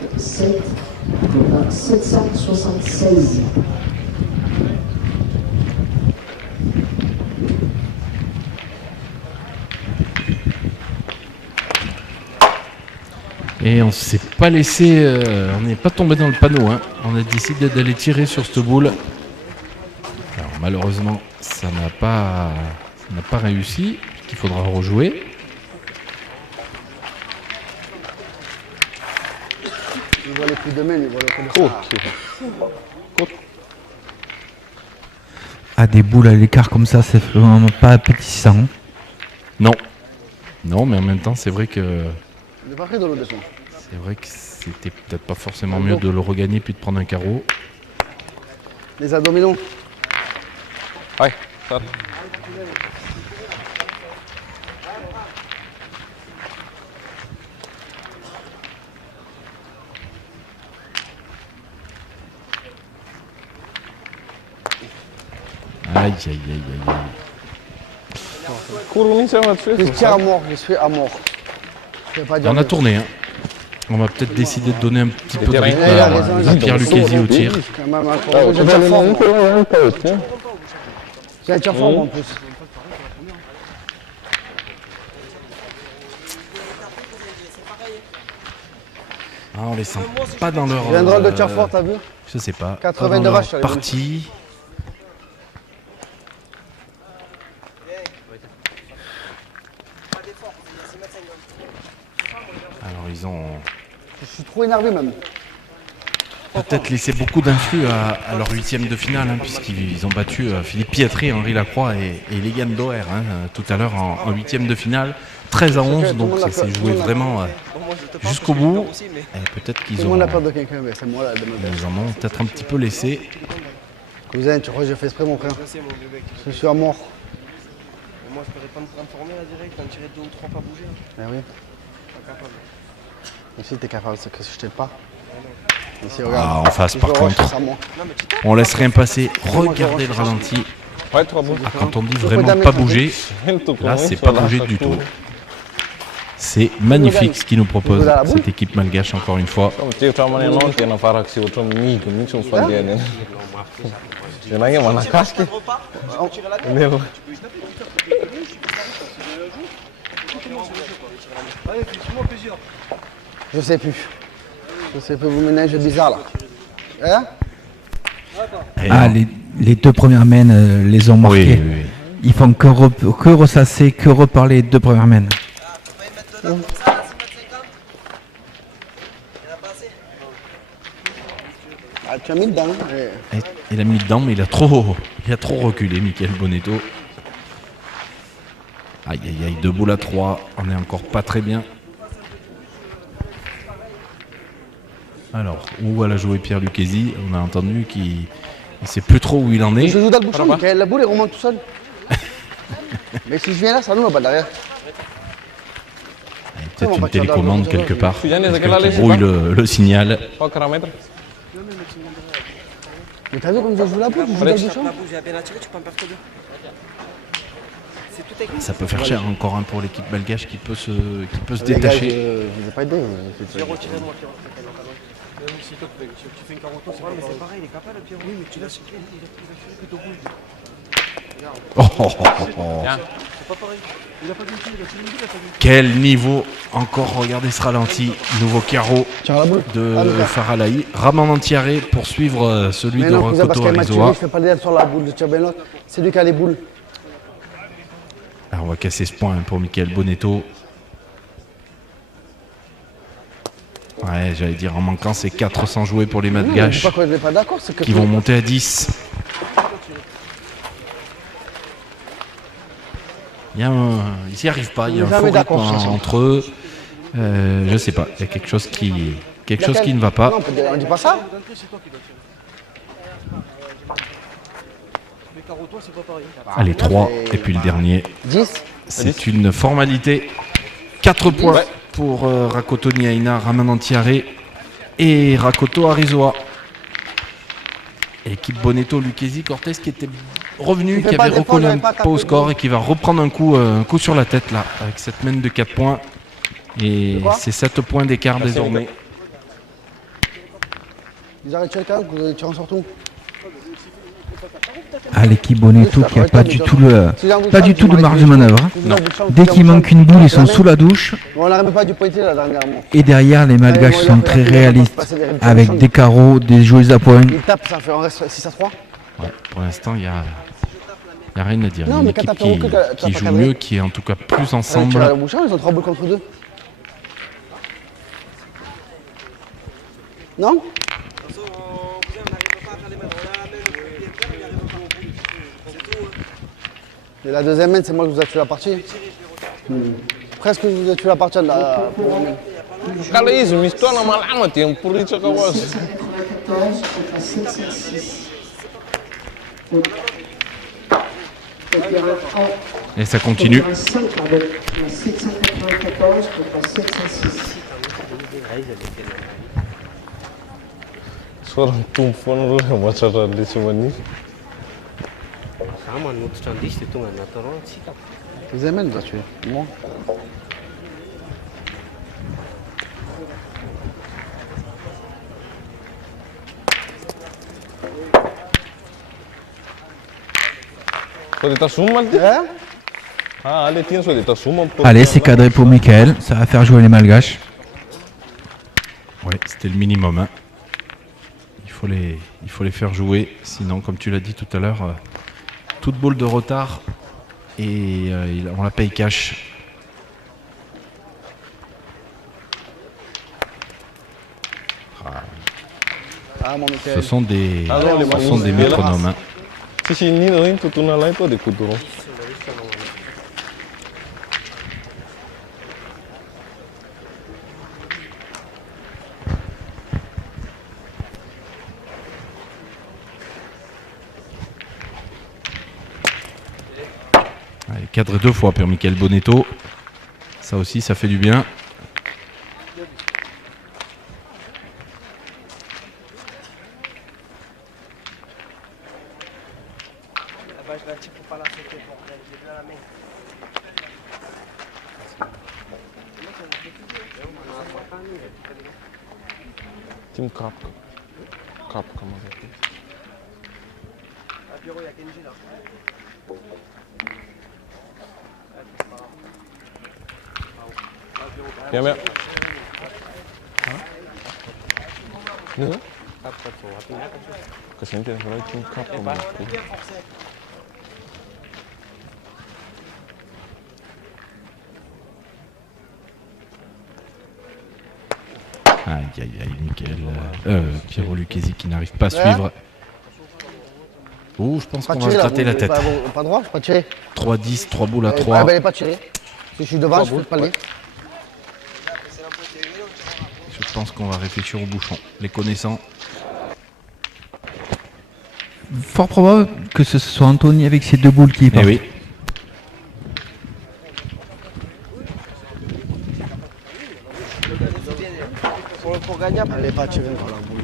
776. Et on s'est pas laissé, on n'est pas tombé dans le panneau. On a décidé d'aller tirer sur cette boule. Alors malheureusement, ça n'a pas réussi. Il faudra rejouer. Il voit les coups de main, il voit le coup de ça. Des boules à l'écart comme ça, c'est vraiment pas appétissant. Non, mais en même temps, c'est vrai que. Il est pas pris de l'eau de son. C'est vrai que c'était peut-être pas forcément mieux de le regagner puis de prendre un carreau. Les abdominaux. Ouais, ça. Aïe. Je tire à mort, je suis à mort. On a tourné. On va peut-être décider de donner un petit peu de rythme à Pierre Lucchesi au tir. J'ai un tir fort en plus. Ah, on les sent pas dans leur. J'ai un drôle de tir fort, t'as vu? Je sais pas. 82 dans leur vaches sur les partie. Alors ils ont Je suis trop énervé même. peut-être laissé beaucoup d'influx à leur huitième de finale, hein, puisqu'ils ont battu Philippe Pietri, Henri Lacroix et Legan Doer tout à l'heure en huitième de finale. 13-11, donc ça s'est joué vraiment jusqu'au bout. Et peut-être qu'ils Tout le monde a peur de quelqu'un, mais c'est moi là. ils en ont peut-être un petit peu laissé. Cousin, tu crois que j'ai fait exprès, mon frère? Je suis à mort. Moi, je pourrais pas me transformer là direct, en tirer 2 ou 3 pas bouger. Eh oui. Pas capable. Ici, t'es capable, c'est que je t'aide pas. Ici, Ah, en face, par Toujours, je contre, fais ça, moi. on laisse rien passer. Regardez le ralenti. Ouais, 3 bouts. Quand on dit vraiment pas bouger, là, c'est pas bouger du tout. C'est magnifique ce qu'il nous propose, cette équipe malgache, encore une fois. Je sais plus. Je sais plus, vous ménagez bizarre là. Hein? Et Ah, les deux premières mains les ont marqués. oui, oui. Ils font que ressasser, que reparler les deux premières mains. Ah, tu as mis dedans. Il a mis dedans, mais il a trop reculé, Michael Bonetto. Aïe, aïe, aïe, 2 boules à 3. On est encore pas très bien. Alors, où va la jouer Pierre Lucchesi? On a entendu qu'il ne sait plus trop où il en est. Je joue dans le bouchon, Michael, la boule elle remonte tout seul. Mais si je viens là, ça nous va derrière. Il y a peut-être une télécommande quelque part. Qui brouille le signal. Mais t'as vu comme je joue la boule? Je joue dans le bouchon. La boule, j'ai bien attiré, tu peux en perdre 2. C'est tout technique. Ça peut faire cher encore pour l'équipe malgache qui peut se Les gars, détacher. je les ai pas aidés. J'ai retiré moi qui rentre. Si toi tu fais une carotte, c'est mais c'est pareil, il est capable, Pierrot. Oui, mais tu laisses plutôt boule. Oh, oh, oh, oh. C'est pas pareil. Il a pas vu le il a tiré une boule, il a pas vu. Quel niveau encore, regardez ce ralenti. Nouveau carreau Tiens la boule. de Ah, Lucas. Faralaï. Raman Antiaré pour suivre celui Mais de non, cousin, parce Rakoto qu'elle m'a tué, Arizoa. je fais pas le délire sur la boule de Tcharbelot. C'est lui qui a les boules. Alors, on va casser ce point pour Michael Bonetto. Ouais, j'allais dire en manquant ces 400 joués pour les Non, mais je malgaches dis pas que je n'ai pas d'accord, c'est que. qui vont monter à 10. Ils n'y arrivent pas, il y a un Jamais faux rythme d'accord, de toute façon. entre eux. Je sais pas, il y a quelque chose qui ne va pas. Non, on dit pas ça. Mais carreau, toi, c'est pas pareil. Allez, 3 et puis le dernier. 10. C'est une formalité. 4 points pour Rakoto Niaina, Raman Antiaré et Rakoto Arizoa. Équipe Bonetto, Lucchesi, Cortés qui était revenu, Tu fais qui pas avait d'effort, recollé un j'avais pas peu au tapé. score et qui va reprendre un coup sur la tête là, avec cette main de 4 points. Et quoi c'est 7 points d'écart désormais. Ils arrêtent chacun, vous tirez surtout. Ah, l'équipe Bonetto qui n'a pas du tout de marge de manœuvre. Non. Dès qu'il manque une boule, ils sont sous la douche. On n'arrive pas du pointé là dernièrement. Et derrière, les Malgaches sont très réalistes avec des carreaux, des joueuses à pointe. Il tape, ça fait, on reste 6 à 3. Ouais, pour l'instant, il n'y a rien à dire. Non, Une mais quand équipe t'as fait recul, t'as qui pas joue cadré. mieux, qui est en tout cas plus Tu ensemble. vas au bouchon, ils ont 3 boules contre 2. Non? Et la deuxième main, c'est moi qui vous ai tué la partie. Presque je vous ai tué la partie. Là, Kalau isso, mistura lama-lama tem por isso que eu gosto. 794 contre 706. Et ça continue. 5, pardon. La 794 contre 706. Suara tumpon lu macam di sini. Sama, nous tu t'en dis, c'est tout un attendant, si t'as. deuxième main, vous a tué. Moi. Solita suma dia. Hein? Ah, ali tinha solita suma. Allez, c'est cadré pour Michael. Ça va faire jouer les Malgaches. Ouais, c'était le minimum. Hein. Il faut les faire jouer. Sinon, comme tu l'as dit tout à l'heure, toute boule de retard et on la paye cash. Ah, mon Michael. Ce sont des les métronomes. Hein. Sisi ini nih tutunan lain tuh ada kudurong. Allez, cadré 2 fois pour Michael Bonetto. Ça aussi, ça fait du bien. Tim Cup. Cup, comment ça s'appelle? Bien, bien. Nữa. Cái xem tiền của Tim Cup của mình. Aïe, aïe, aïe, Pierrot Lucchesi qui n'arrive pas à suivre. Oh, je pense qu'on va se gratter la tête. Pas droit, je peux pas tirer. 3-10, 3 boules à Ah 3. ben, elle est pas tirée. Si je suis devant, je peux pas le lire. Je pense qu'on va réfléchir au bouchon. Les connaissant. Fort probable que ce soit Anthony avec ses 2 boules qui est Eh parti. oui. Elle est pas tirée par la boule.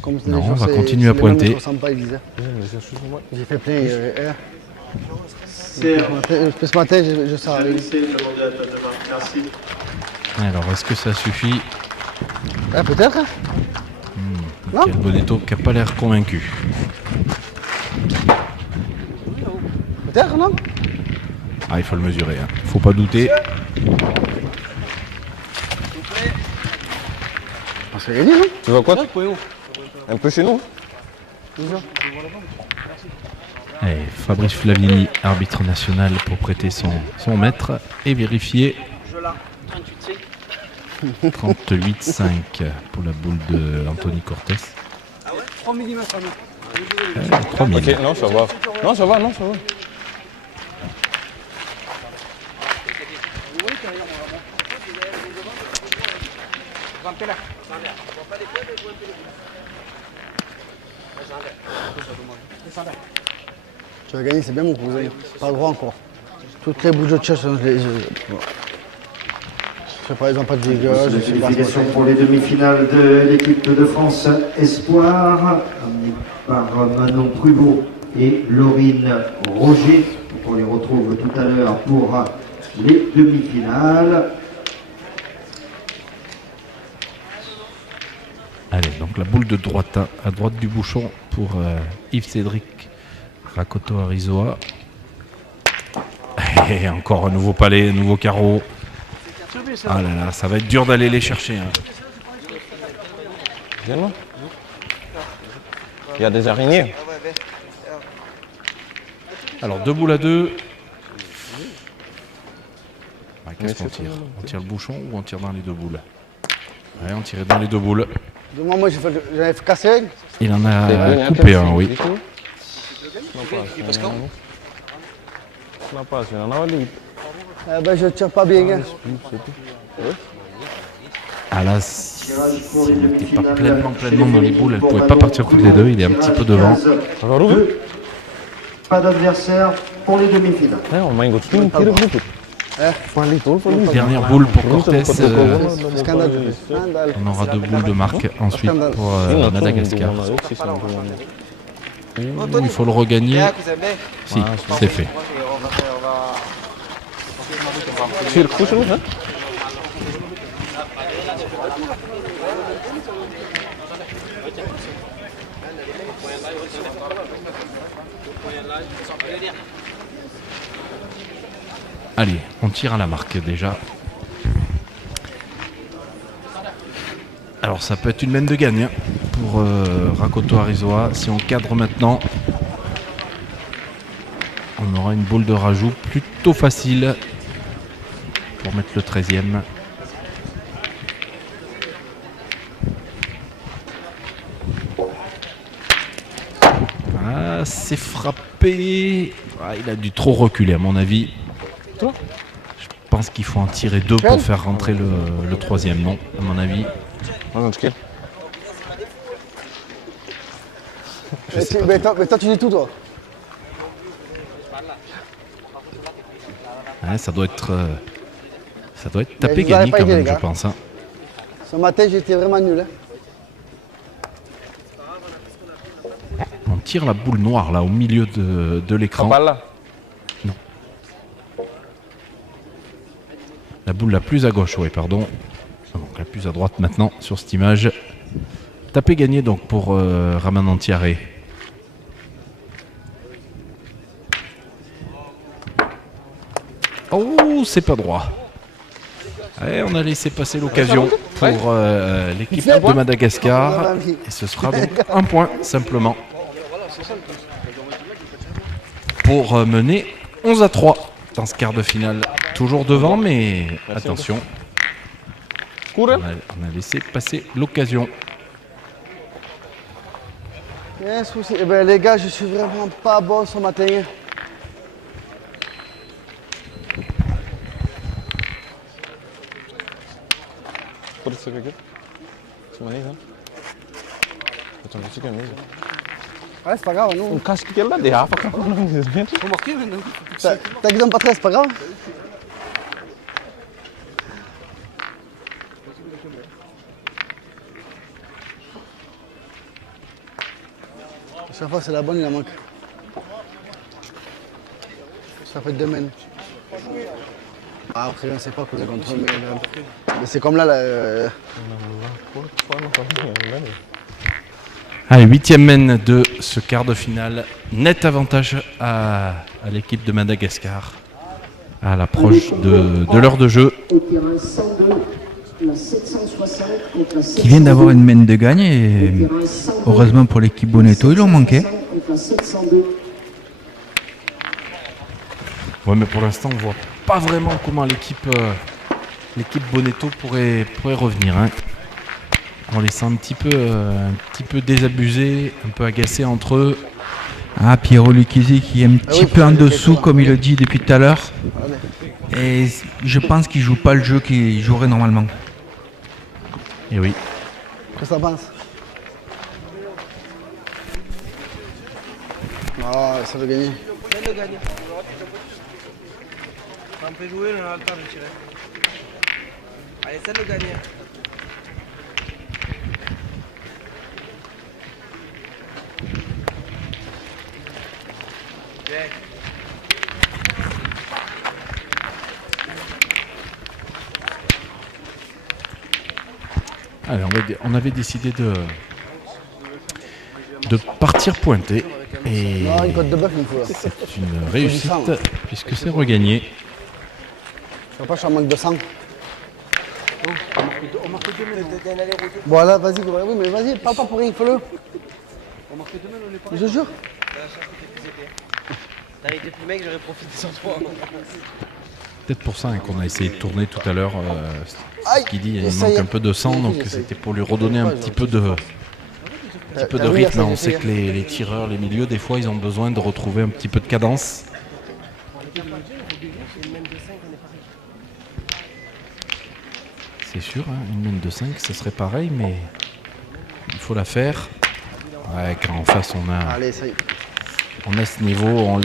Comme Non, les gens, on va c'est- continuer à c'est les mêmes pointer. qui ressemblent pas, ils disaient. J'ai fait plein. Ce matin, je savais. Alors, est-ce que ça suffit? Ah, peut-être. Michael Bonetto qui n'a pas l'air convaincu. Peut-être, non? Ah, il faut le mesurer. Hein. Faut pas douter. Parce qu'il a dit, non? Tu veux quoi? Un peu chez nous? Allez, Fabrice Flavini, arbitre national, pour prêter son maître et vérifier. 38,5 pour la boule de Anthony Cortés. 3 mm. 3 000. Ok, non, ça va. Non, ça va, non, ça va. Tu vas gagner, c'est bien mon cousin. Pas droit encore. Toutes les boules de tir, je les. Je sais pas, ils n'ont pas de dégâts. La qualification pour les demi-finales de l'équipe de France Espoir, amenée par Manon Pruvot et Laurine Roger. On les retrouve tout à l'heure pour les demi-finales. Allez, donc la boule de droite, à droite du bouchon pour Yves-Cédric Rakoto-Arizoa. Et encore un nouveau palais, un nouveau carreau. Ah là là, ça va être dur d'aller les chercher. Hein. Viens, il y a des araignées. Alors 2 boules à 2. Ah, qu'est-ce qu'on tire? On tire le bouchon ou on tire dans les 2 boules? Ouais, on tirait dans les 2 boules. Demain, moi, j'avais fait casser un. Il en a coupé un, oui. Ah ben, je tire pas bien. Hein. Ah là, si elle n'était pas pleinement dans les boules, elle ne pouvait pas partir toutes les 2. Il est un petit peu devant. Pas d'adversaire pour les demi-finales. Dernière boule pour Cortés. Scandale. Scandale. On aura 2 boules de marque ensuite pour Madagascar. Il faut le regagner. Si, c'est fait. Allez, on tire à la marque déjà. Alors ça peut être une main de gagne hein, pour Rakoto Arizoa. Si on cadre maintenant, on aura une boule de rajout plutôt facile pour mettre le 13e. Ah, c'est frappé. Ah, il a dû trop reculer à mon avis. Je pense qu'il faut en tirer 2 pour faire rentrer le 3e, non, à mon avis. Mais toi, tu dis tout, toi. Ouais, ça doit être tapé gagné quand même, je pense. Hein. Ce matin, j'étais vraiment nul. Hein. On tire la boule noire là au milieu de l'écran. Non. La boule la plus à gauche, oui, pardon. Donc la plus à droite maintenant sur cette image. Tapé gagné donc pour Ramanantiare. Oh, c'est pas droit. Allez, on a laissé passer l'occasion pour l'équipe de Madagascar. Et ce sera donc un point simplement. Pour mener 11-3 dans ce quart de finale. Toujours devant, mais attention. On a laissé passer l'occasion. Eh ben, les gars, je suis vraiment pas bon ce matin. Ouais, c'est pas grave, non. T'as que donnes pas très, c'est pas grave. Chaque fois, c'est la bonne, il en manque. Ça fait 2 mènes. Ah, après, on sait pas quoi contre eux, mais c'est comme là. Allez, 8e main de ce quart de finale. Net avantage à l'équipe de Madagascar à l'approche de l'heure de jeu. Qui vient d'avoir une main de gagne et heureusement pour l'équipe Bonetto, ils l'ont manqué. Ouais, mais pour l'instant, on voit pas vraiment comment l'équipe Bonetto pourrait revenir. Hein. On les sent un petit peu désabusés, un peu agacés entre eux. Ah, Piero Lucchesi qui est un petit peu en dessous, comme il le dit depuis tout à l'heure. Et je pense qu'il joue pas le jeu qu'il jouerait normalement. Et oui. Qu'est-ce que ça pense? Ah, ça veut gagner. Ça veut gagner. On peut jouer, on a le temps de tirer. Allez, ça veut gagner. Allez, on avait décidé de partir pointer. Et Non, une côte de bœuf, il me faut là. c'est une réussite puisque c'est regagné. Je sais pas, je suis en manque de sang. On marque 2 mènes. Voilà, vas-y, oui, mais vas-y, parle pas pour rien, fais-le. On marque 2 mènes, on est pas. Je jure. T'avais été plus mec, j'aurais profité sans toi. Peut-être pour ça hein, qu'on a essayé de tourner tout à l'heure. Aïe, Ce qu'il dit, il essaye. manque un peu de sang, donc c'était pour lui redonner un petit peu de rythme. On sait que les tireurs, les milieux, des fois, ils ont besoin de retrouver un petit peu de cadence. C'est sûr, hein, une main de 5, ce serait pareil, mais il faut la faire. Ouais, quand en face, Allez, ça y est. on a ce niveau, on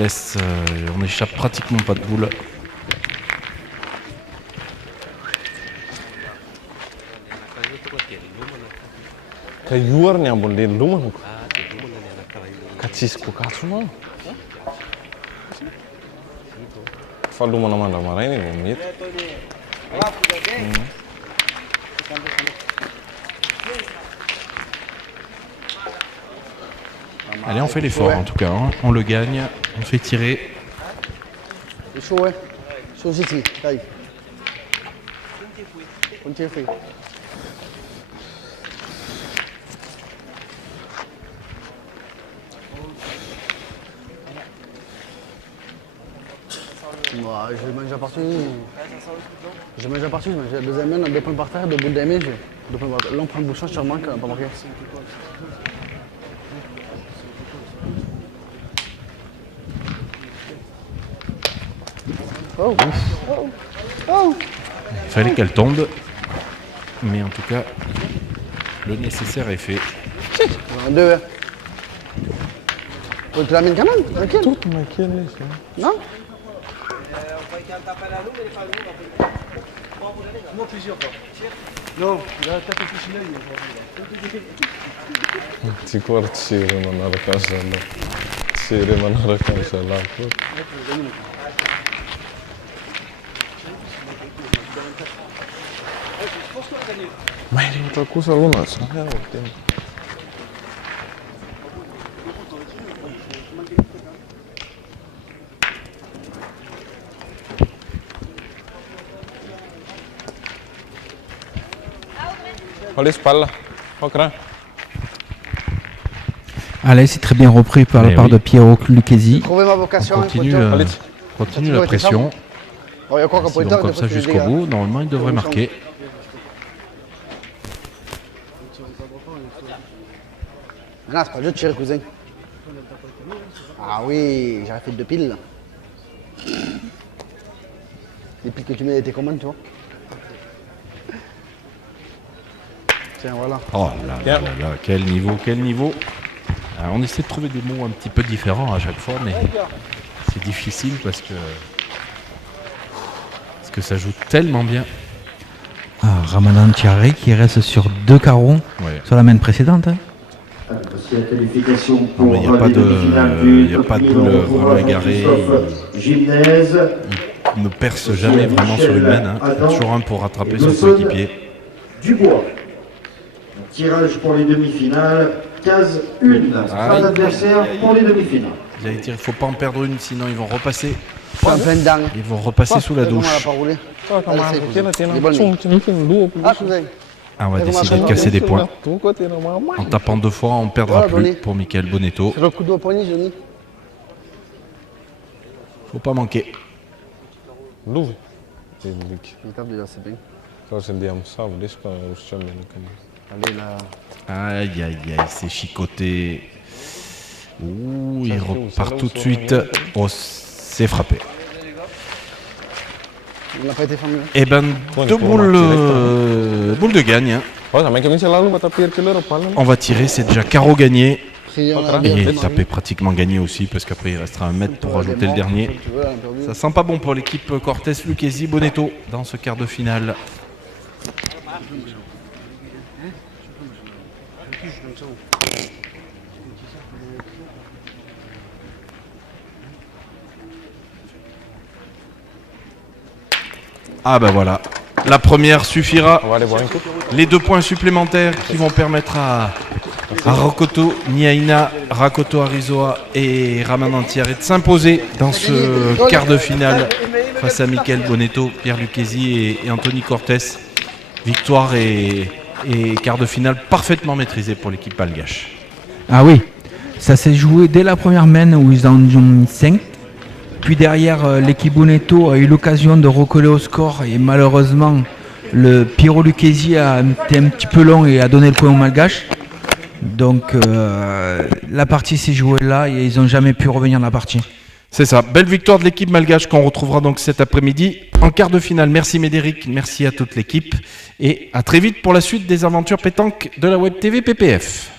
échappe pratiquement pas de boule. yuar ni ambon den lumah kacis ko katsuma fa lumah nama ndamara ini ngomit Allez, on fait l'effort en tout cas, hein. On le gagne, on fait tirer. C'est chaud, ouais. Chaud ici, taille. On tire fait. Moi, je mange à partir. Je mange à partir, je mange la deuxième main, on a 2 points par terre, 2 bouts d'aimé, j'ai 2 points par terre. Là, on prend le bouchon, je te remarque, on n'a pas marqué. Oh, oh, oh. Il fallait qu'elle tombe. Mais en tout cas, le nécessaire est fait. On a 2. Tu te l'amènes quand même, tranquille. Tout maquillé, Non? Moi, plusieurs fois. Non, il a tapé plus là, Ti quartiere ma na casa là. Sere ma na casa là. Ma è una cosa luna, sai? Allez, spalla. Okra. Allez, c'est très bien repris par la part de Piero Lucchesi. Trouver ma vocation. On continue, continue la pression. Oh, il y a quoi S'ils vont comme ça jusqu'au bout, normalement, ils devraient marquer. Non, c'est pas le jeu de tirer, cousin. Ah oui, j'aurais fait 2 piles là. Les piles que tu mets étaient commandes, tu vois. Tiens, voilà. Oh là là là là, quel niveau, quel niveau. Alors, on essaie de trouver des mots un petit peu différents à chaque fois, mais c'est difficile parce que ça joue tellement bien. Ah, Ramanantiare qui reste sur 2 carreaux sur la main précédente. Hein. Voici la qualification pour Il n'y a pas de boule vraiment égarée. Gymnase. Il ne perce jamais vraiment sur une main. Hein. Il y a toujours un pour rattraper son coéquipier. Dubois. Tirage pour les demi-finales. Case 1. 3 adversaires pour les demi-finales. J'allais dire, il ne faut pas en perdre une, sinon ils vont repasser. En plein dedans. Ils vont repasser sous la douche. Ah, on va décider de casser des points. En tapant 2 fois, on ne perdra plus pour Michael Bonetto. C'est le coup de poignet, Johnny. Faut pas manquer. Luve. Il tape déjà, c'est bien. Allez là. Aïe aïe aïe, c'est chicoté. Ouh, il repart tout de suite. Oh, c'est frappé. Il n'a pas été formé. Eh ben, 2 boules de gagne. Hein. On va tirer, c'est déjà carreau gagné. Et taper pratiquement gagné aussi, parce qu'après il restera 1 mètre pour rajouter le dernier. Ça sent pas bon pour l'équipe Cortés, Lucchesi, Bonetto dans ce quart de finale. Ah ben voilà, la première suffira. Les 2 points supplémentaires qui vont permettre à Rokoto Niaina, Rakoto Arizoa et Ramanantiare de s'imposer dans ce quart de finale face à Michael Bonetto, Pierre Lucchesi et Anthony Cortés. Victoire et quart de finale parfaitement maîtrisé pour l'équipe malgache. Ah oui, ça s'est joué dès la première main où ils en ont mis 5. Puis derrière, l'équipe Bonetto a eu l'occasion de recoller au score et malheureusement, le Piero Lucchesi a été un petit peu long et a donné le point aux malgaches. Donc la partie s'est jouée là et ils n'ont jamais pu revenir dans la partie. C'est ça, belle victoire de l'équipe malgache qu'on retrouvera donc cet après-midi en quart de finale. Merci Médéric, merci à toute l'équipe et à très vite pour la suite des aventures pétanques de la Web TV PPF.